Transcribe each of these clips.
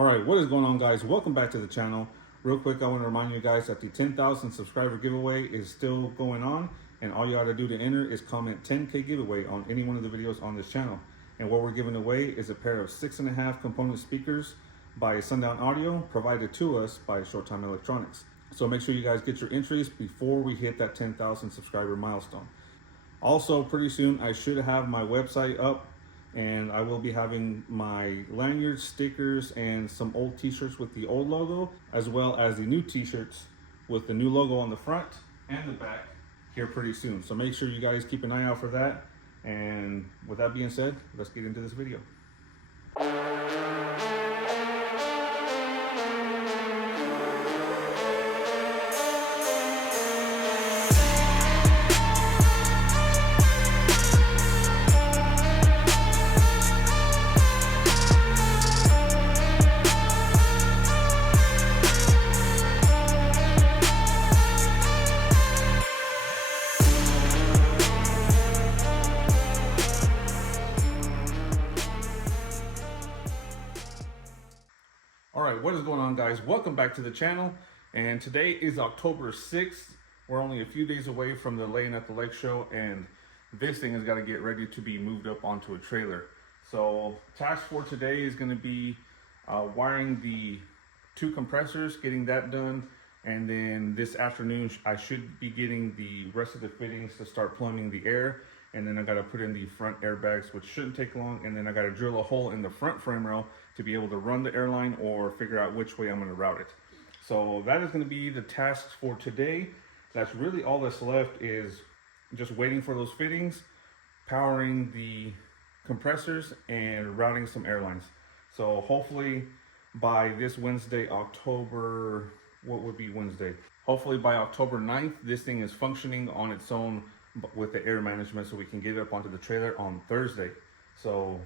All right, what is going on, guys? Welcome back to the channel. Real quick, I want to remind you guys that the 10,000 subscriber giveaway is still going on, and all you got to do to enter is comment 10K giveaway on any one of the videos on this channel. And what we're giving away is a pair of 6.5 component speakers by Sundown Audio, provided to us by Showtime Electronics. So make sure you guys get your entries before we hit that 10,000 subscriber milestone. Also, pretty soon I should have my website up, and I will be having my lanyards, stickers, and some old t-shirts with the old logo, as well as the new t-shirts with the new logo on the front and the back here pretty soon. So make sure you guys keep an eye out for that. And with that being said, let's get into this video. All right, what is going on, guys? Welcome back to the channel. And today is October 6th. We're only a few days away from the Laying at the Lake show, and this thing has got to get ready to be moved up onto a trailer. So task for today is going to be wiring the 2 compressors, getting that done. And then this afternoon, I should be getting the rest of the fittings to start plumbing the air. And then I got to put in the front airbags, which shouldn't take long. And then I got to drill a hole in the front frame rail to be able to run the airline or figure out which way I'm going to route it. So that is going to be the tasks for today. That's really all that's left, is just waiting for those fittings, powering the compressors, and routing some airlines. So hopefully by this Wednesday, October, what would be Wednesday? Hopefully by October 9th, this thing is functioning on its own with the air management, so we can get it up onto the trailer on Thursday. So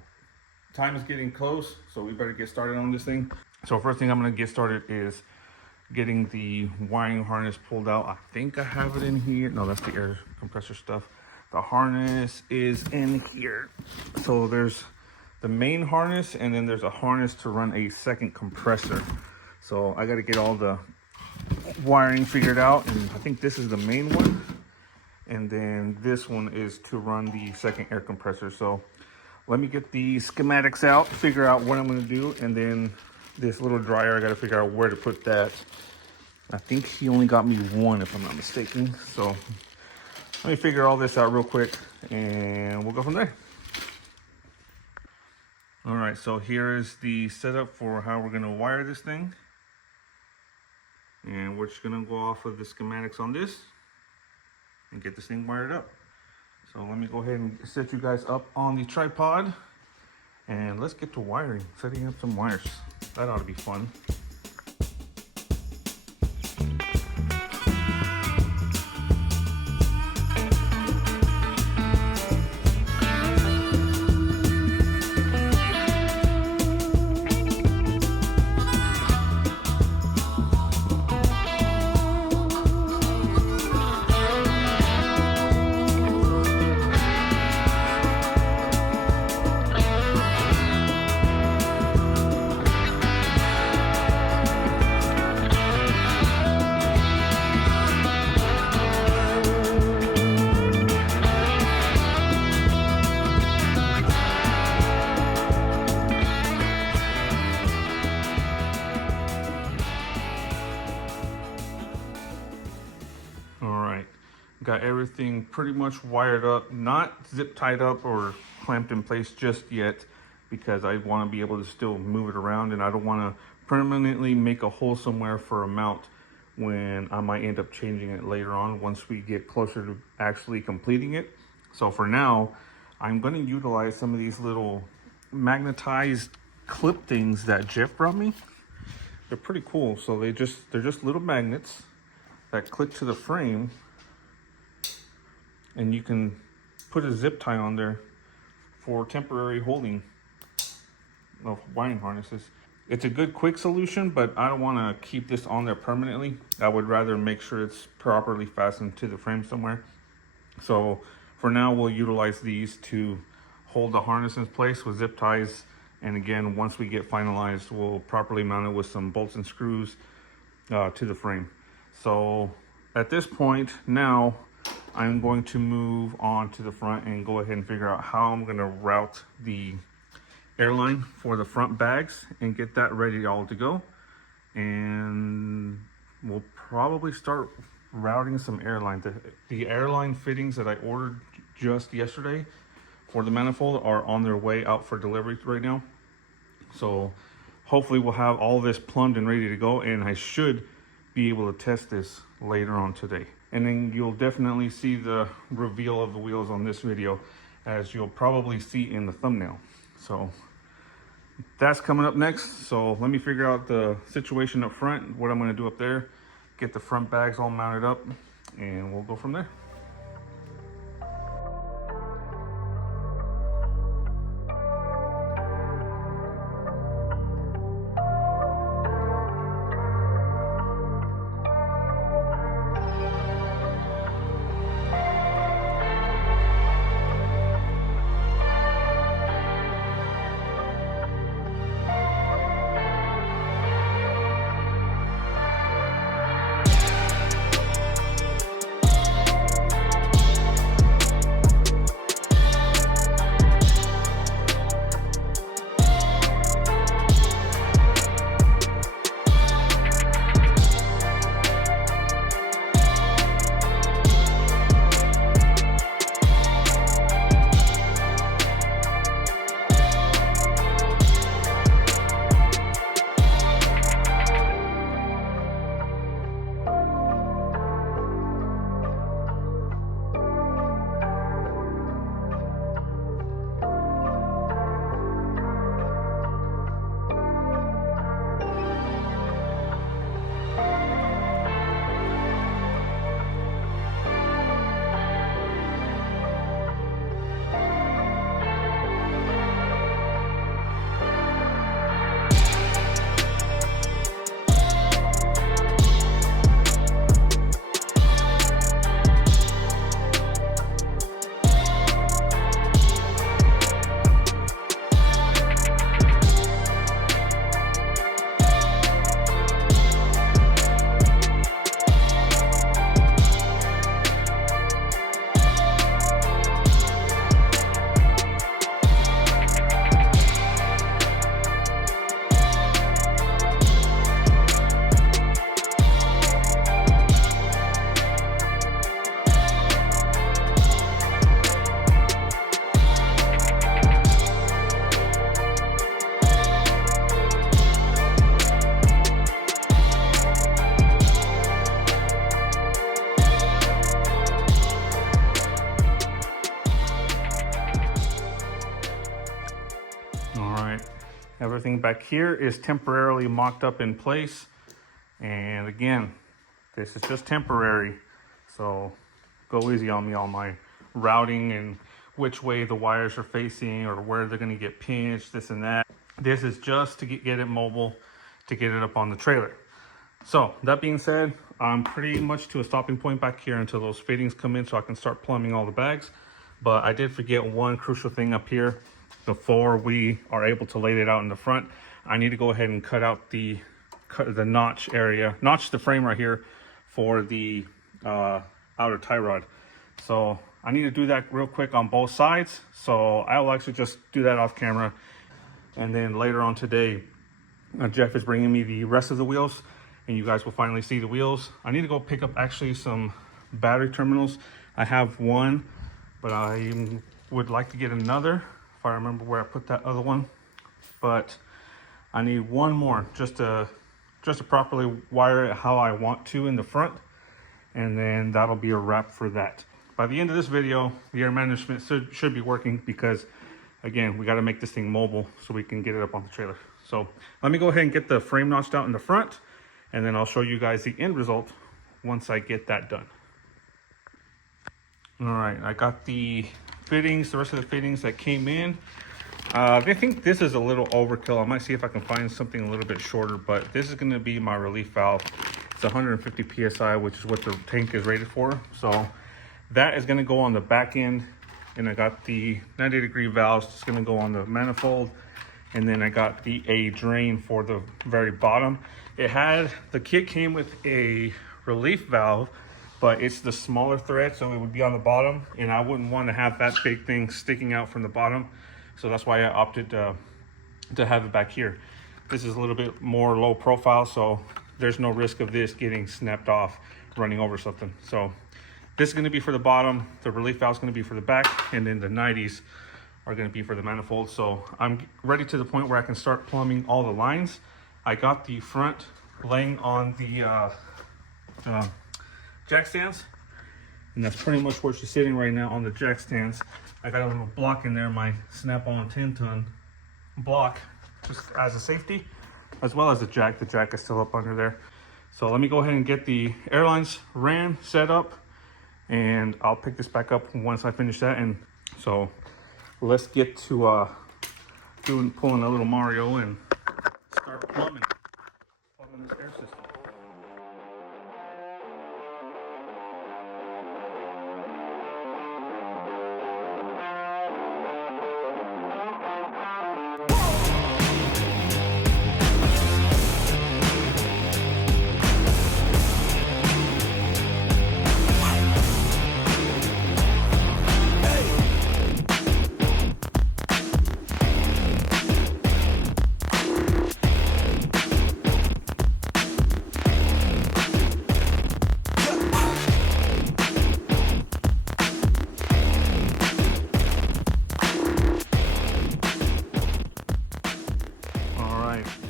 time is getting close, so we better get started on this thing. So first thing I'm going to get started is getting the wiring harness pulled out. I think I have it in here. No, that's the air compressor stuff. The harness is in here. So there's the main harness, and then there's a harness to run a second compressor. So I got to get all the wiring figured out, and I think this is the main one. And then this one is to run the second air compressor. So let me get the schematics out, figure out what I'm going to do, and then this little dryer, I got to figure out where to put that. I think he only got me one, if I'm not mistaken. So let me figure all this out real quick, and we'll go from there. All right, so here is the setup for how we're going to wire this thing. And we're just going to go off of the schematics on this and get this thing wired up. So let me go ahead and set you guys up on the tripod, and let's get to wiring, setting up some wires. That ought to be fun. Got everything pretty much wired up, not zip tied up or clamped in place just yet, because I want to be able to still move it around, and I don't want to permanently make a hole somewhere for a mount when I might end up changing it later on once we get closer to actually completing it. So for now, I'm going to utilize some of these little magnetized clip things that Jeff brought me. They're pretty cool. So they're just little magnets that click to the frame, and you can put a zip tie on there for temporary holding of wiring harnesses. It's a good quick solution, but I don't want to keep this on there permanently. I would rather make sure it's properly fastened to the frame somewhere. So for now, we'll utilize these to hold the harness in place with zip ties And again, once we get finalized, we'll properly mount it with some bolts and screws to the frame. So at this point now, I'm going to move on to the front and go ahead and figure out how I'm going to route the airline for the front bags and get that ready all to go. And we'll probably start routing some airline. The airline fittings that I ordered just yesterday for the manifold are on their way out for delivery right now. So hopefully we'll have all this plumbed and ready to go, and I should be able to test this later on today. And then you'll definitely see the reveal of the wheels on this video, as you'll probably see in the thumbnail. So that's coming up next. So let me figure out the situation up front, what I'm going to do up there, get the front bags all mounted up, and we'll go from there. Everything back here is temporarily mocked up in place. And again, this is just temporary. So go easy on me on my routing and which way the wires are facing or where they're gonna get pinched, this and that. This is just to get it mobile, to get it up on the trailer. So that being said, I'm pretty much to a stopping point back here until those fittings come in so I can start plumbing all the bags. But I did forget one crucial thing up here. Before we are able to lay it out in the front, I need to go ahead and cut out the notch area, notch the frame right here for the outer tie rod. So I need to do that real quick on both sides. So I'll actually just do that off camera. And then later on today, Jeff is bringing me the rest of the wheels and you guys will finally see the wheels. I need to go pick up actually some battery terminals. I have one, but I would like to get another if I remember where I put that other one. But I need one more just to properly wire it how I want to in the front. And then that'll be a wrap for that. By the end of this video, the air management should be working because again, we got to make this thing mobile so we can get it up on the trailer. So let me go ahead and get the frame notched out in the front, and then I'll show you guys the end result once I get that done. All right, I got the fittings, the rest of the fittings that came in. I think this is a little overkill. I might see if I can find something a little bit shorter, but this is going to be my relief valve. It's 150 PSI, which is what the tank is rated for. So that is going to go on the back end. And I got the 90-degree valves. It's going to go on the manifold. And then I got a drain for the very bottom. The kit came with a relief valve, but it's the smaller thread, so it would be on the bottom, and I wouldn't want to have that big thing sticking out from the bottom. So that's why I opted to have it back here. This is a little bit more low profile, so there's no risk of this getting snapped off running over something. So this is going to be for the bottom, the relief valve is going to be for the back, and then the 90s are going to be for the manifold. So I'm ready to the point where I can start plumbing all the lines. I got the front laying on the jack stands, and that's pretty much where she's sitting right now, on the jack stands. I got a little block in there, my Snap-on 10-ton block, just as a safety, as well as the jack. The jack is still up under there. So let me go ahead and get the airlines ran, set up, and I'll pick this back up once I finish that. And so let's get to pulling a little Mario and start plumbing this air system.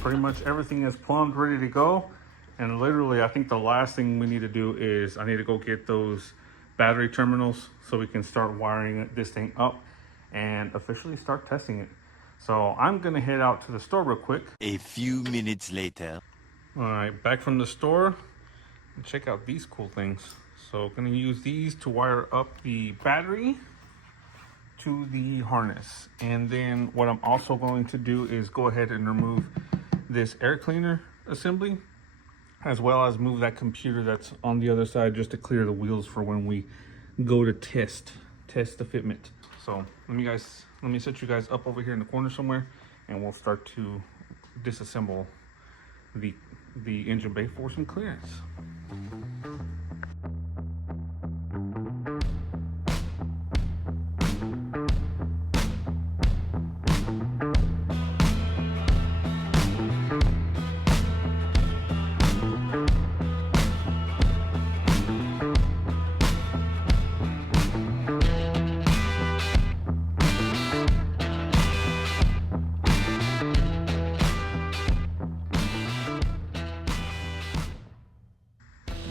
Pretty much everything is plumbed, ready to go. And literally, I think the last thing we need to do is I need to go get those battery terminals so we can start wiring this thing up and officially start testing it. So I'm gonna head out to the store real quick. A few minutes later. All right, back from the store. And check out these cool things. So gonna use these to wire up the battery to the harness. And then what I'm also going to do is go ahead and remove this air cleaner assembly, as well as move that computer that's on the other side, just to clear the wheels for when we go to test the fitment. So let me set you guys up over here in the corner somewhere, and we'll start to disassemble the engine bay for some clearance.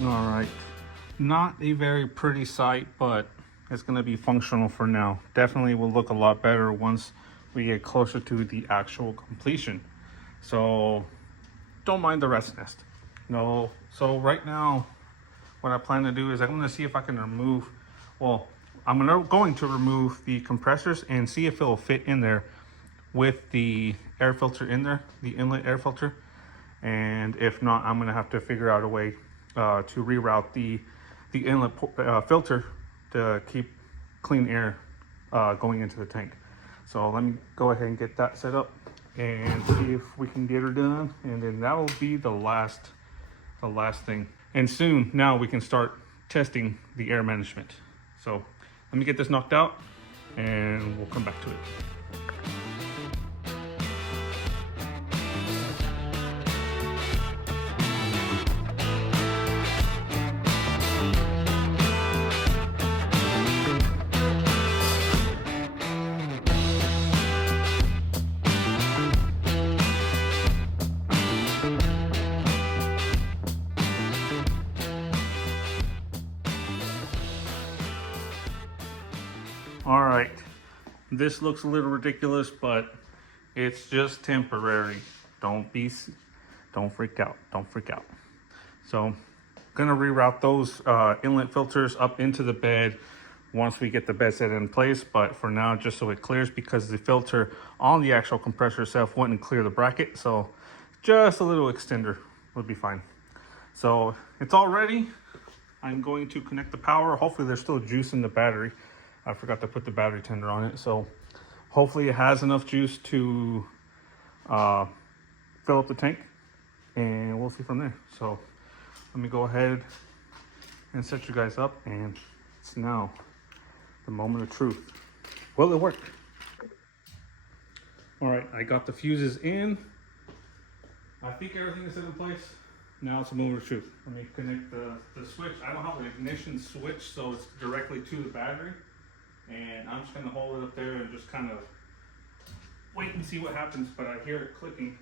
All right, not a very pretty sight, but it's going to be functional for now. Definitely will look a lot better once we get closer to the actual completion. So don't mind the rat's nest. No. So right now, what I plan to do is I'm going to see if I can remove, well, I'm going to remove the compressors and see if it'll fit in there with the air filter in there, the inlet air filter. And if not, I'm going to have to figure out a way to reroute the inlet filter to keep clean air going into the tank. So let me go ahead and get that set up and see if we can get her done, and then that will be the last thing. And soon now we can start testing the air management. So let me get this knocked out and we'll come back to it. All right, this looks a little ridiculous, but it's just temporary. Don't freak out. Don't freak out. So, gonna reroute those inlet filters up into the bed once we get the bed set in place. But for now, just so it clears, because the filter on the actual compressor itself wouldn't clear the bracket, so just a little extender would be fine. So it's all ready. I'm going to connect the power. Hopefully there's still juice in the battery. I forgot to put the battery tender on it, so hopefully it has enough juice to fill up the tank, and we'll see from there. So let me go ahead and set you guys up, and it's now the moment of truth. Will it work? All right, I got the fuses in. I think everything is in place. Now it's a moment of truth. Let me connect the switch. I don't have an ignition switch, so it's directly to the battery. And I'm just gonna hold it up there and just kind of wait and see what happens, but I hear it clicking.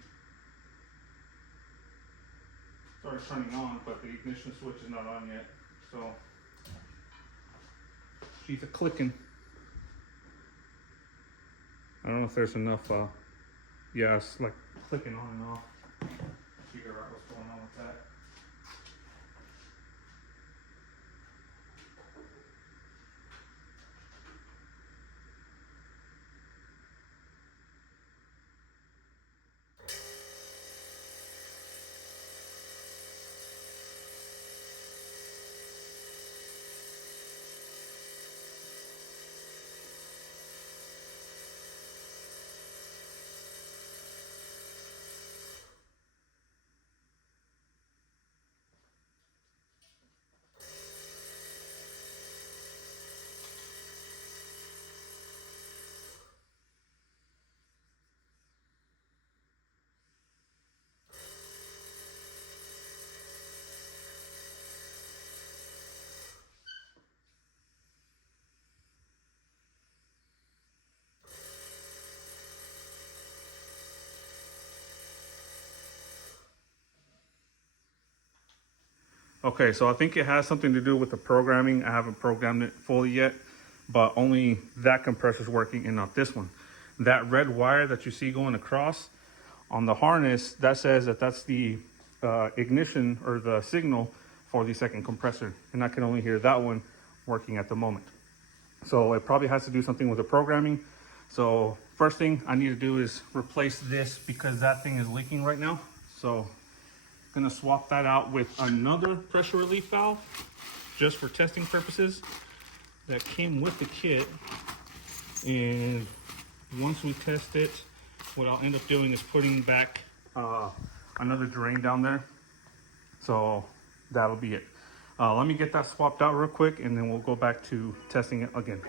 Starts turning on, but the ignition switch is not on yet. So she's a clicking. I don't know if there's enough, yeah, it's like clicking on and off. Figure out what's going on with that. Okay, so I think it has something to do with the programming. I haven't programmed it fully yet, but only that compressor is working and not this one. That red wire that you see going across on the harness, that says that that's the ignition or the signal for the second compressor. And I can only hear that one working at the moment. So it probably has to do something with the programming. So first thing I need to do is replace this because that thing is leaking right now. So gonna swap that out with another pressure relief valve just for testing purposes that came with the kit. And once we test it, what I'll end up doing is putting back another drain down there. So that'll be it. Let me get that swapped out real quick, and then we'll go back to testing it again.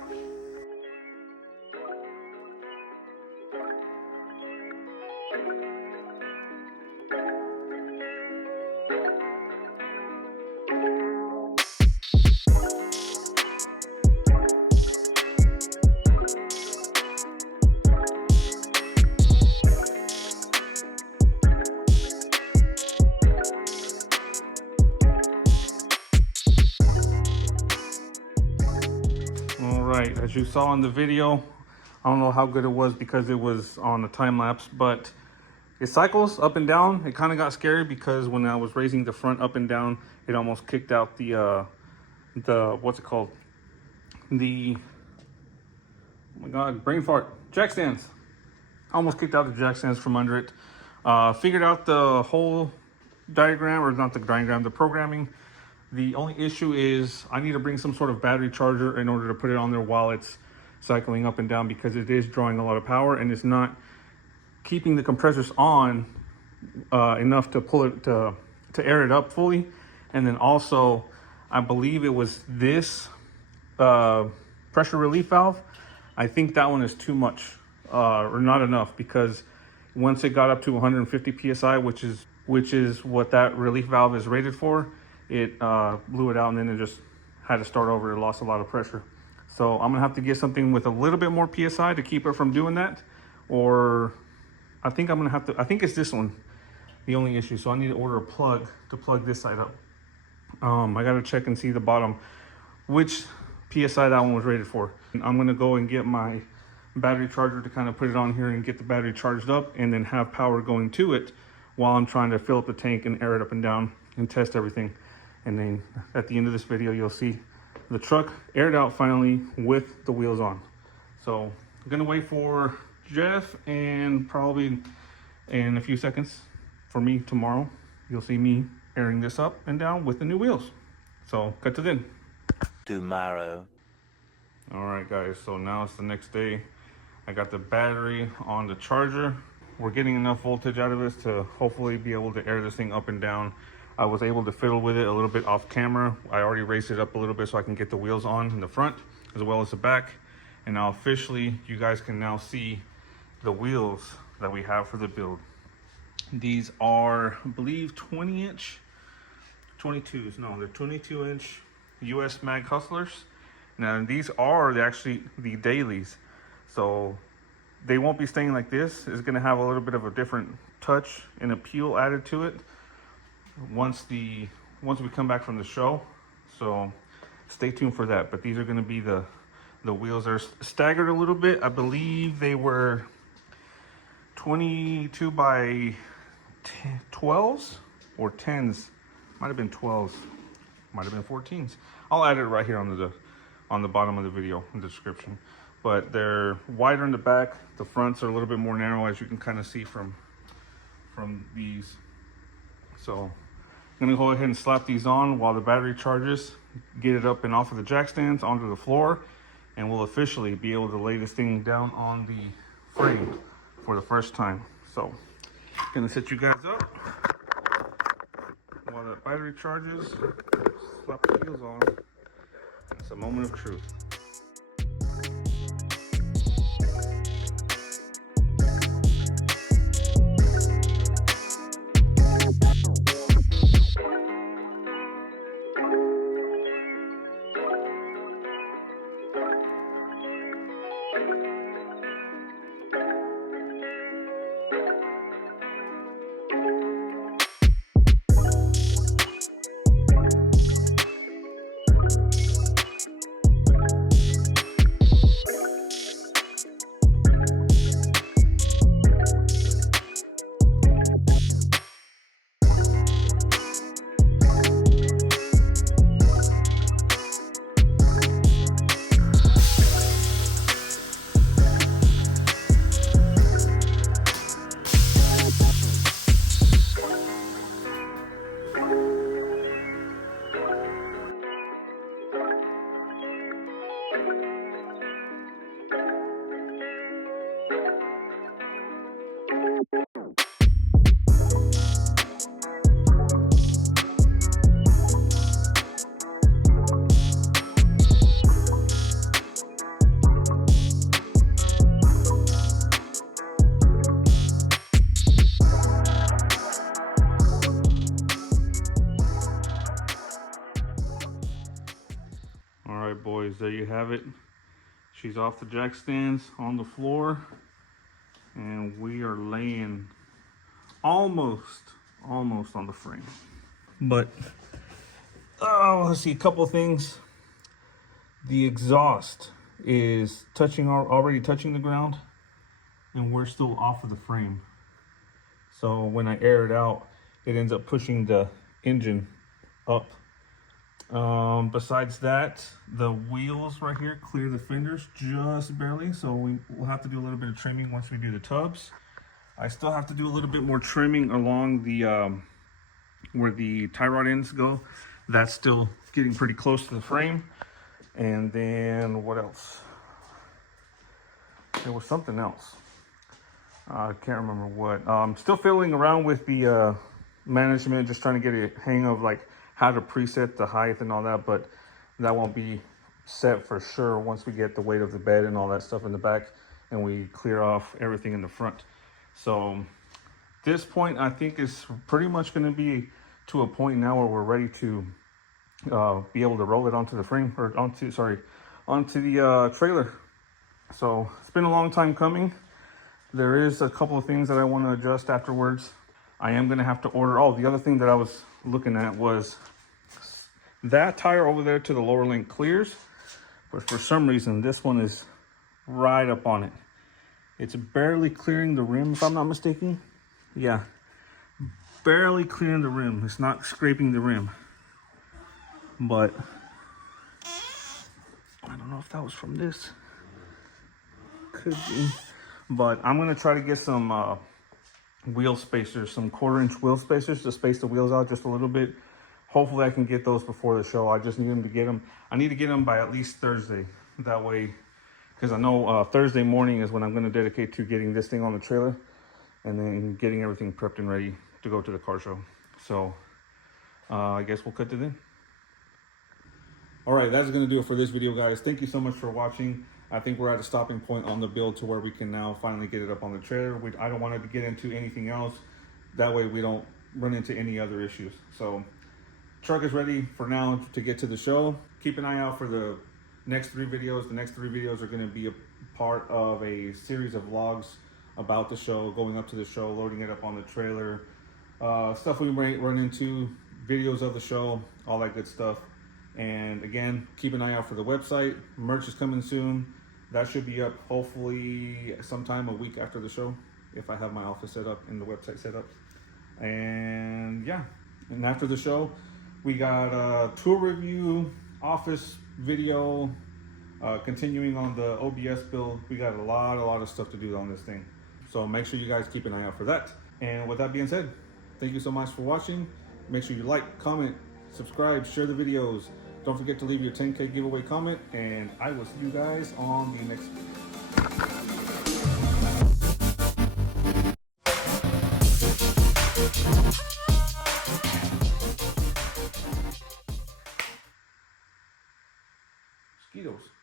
All right, as you saw in the video, I don't know how good it was because it was on a time lapse, but it cycles up and down. It kind of got scary because when I was raising the front up and down, it almost kicked out the what's it called? The, oh my God, brain fart, jack stands. I almost kicked out the jack stands from under it. Figured out the whole diagram, or not the diagram, the programming. The only issue is I need to bring some sort of battery charger in order to put it on there while it's cycling up and down, because it is drawing a lot of power and it's not keeping the compressors on enough to pull it to air it up fully. And then also, I believe it was this pressure relief valve. I think that one is too much or not enough, because once it got up to 150 psi, which is what that relief valve is rated for, it blew it out, and then it just had to start over. It lost a lot of pressure. So I'm gonna have to get something with a little bit more PSI to keep it from doing that. Or I think I'm gonna have to, I think it's this one, the only issue. So I need to order a plug to plug this side up. I gotta check and see the bottom, which PSI that one was rated for. And I'm gonna go and get my battery charger to kind of put it on here and get the battery charged up, and then have power going to it while I'm trying to fill up the tank and air it up and down and test everything. And then at the end of this video, you'll see the truck aired out finally with the wheels on. So I'm gonna wait for Jeff, and probably in a few seconds for me tomorrow, you'll see me airing this up and down with the new wheels. So cut to then. Tomorrow. All right, guys, so now it's the next day. I got the battery on the charger. we're getting enough voltage out of this to hopefully be able to air this thing up and down. I was able to fiddle with it a little bit off camera. I already raised it up a little bit so I can get the wheels on in the front as well as the back. And now officially, you guys can now see the wheels that we have for the build. These are, I believe, 20-inch, 22s. No, they're 22-inch US Mag Hustlers. Now these are actually the dailies, so they won't be staying like this. It's going to have a little bit of a different touch and appeal added to it once we come back from the show. So stay tuned for that. But these are going to be the wheels. Are staggered a little bit. I believe they were 22 by 12s or 10s. Might have been 12s. Might have been 14s. I'll add it right here on the bottom of the video in the description. But they're wider in the back. The fronts are a little bit more narrow, as you can kind of see from these. So I'm gonna go ahead and slap these on while the battery charges, get it up and off of the jack stands onto the floor, and we'll officially be able to lay this thing down on the frame for the first time. So gonna set you guys up while the battery charges, slap the wheels on. It's a moment of truth. Alright boys, there you have it. She's off the jack stands on the floor, and we are laying almost on the frame. But let's see, a couple things. The exhaust is already touching the ground, and we're still off of the frame. So when I air it out, it ends up pushing the engine up. Besides that, the wheels right here clear the fenders just barely, so we'll have to do a little bit of trimming once we do the tubs. I still have to do a little bit more trimming along the where the tie rod ends go. That's still getting pretty close to the frame. And then what else? There was something else. I can't remember what. Still fiddling around with the management, just trying to get a hang of like how to preset the height and all that, but that won't be set for sure once we get the weight of the bed and all that stuff in the back and we clear off everything in the front. So this point, I think, is pretty much going to be to a point now where we're ready to be able to roll it onto the frame, or onto the trailer. So it's been a long time coming. There is a couple of things that I want to adjust afterwards. I am going to have to order. Oh, the other thing that I was looking at was that tire over there to the lower link clears, but for some reason this one is right up on it. It's barely clearing the rim, if I'm not mistaken. Yeah, barely clearing the rim. It's not scraping the rim, but I don't know if that was from this. Could be. But I'm gonna try to get some wheel spacers, some 1/4-inch wheel spacers to space the wheels out just a little bit. Hopefully I can get those before the show. I just need them to get them. I need to get them by at least Thursday. That way, because I know Thursday morning is when I'm going to dedicate to getting this thing on the trailer. and then getting everything prepped and ready to go to the car show. So I guess we'll cut to then. All right, that's going to do it for this video, guys. Thank you so much for watching. I think we're at a stopping point on the build to where we can now finally get it up on the trailer. I don't want to get into anything else. That way we don't run into any other issues. So truck is ready for now to get to the show. Keep an eye out for the next 3 videos. The next 3 videos are going to be a part of a series of vlogs about the show, going up to the show, loading it up on the trailer, stuff we might run into, videos of the show, all that good stuff. And again, keep an eye out for the website. Merch is coming soon. That should be up hopefully sometime a week after the show, if I have my office set up and the website set up. And yeah, and after the show, we got a tour review, office video, continuing on the OBS build. We got a lot of stuff to do on this thing. So make sure you guys keep an eye out for that. And with that being said, thank you so much for watching. Make sure you like, comment, subscribe, share the videos. Don't forget to leave your 10K giveaway comment, and I will see you guys on the next video. Mosquitoes.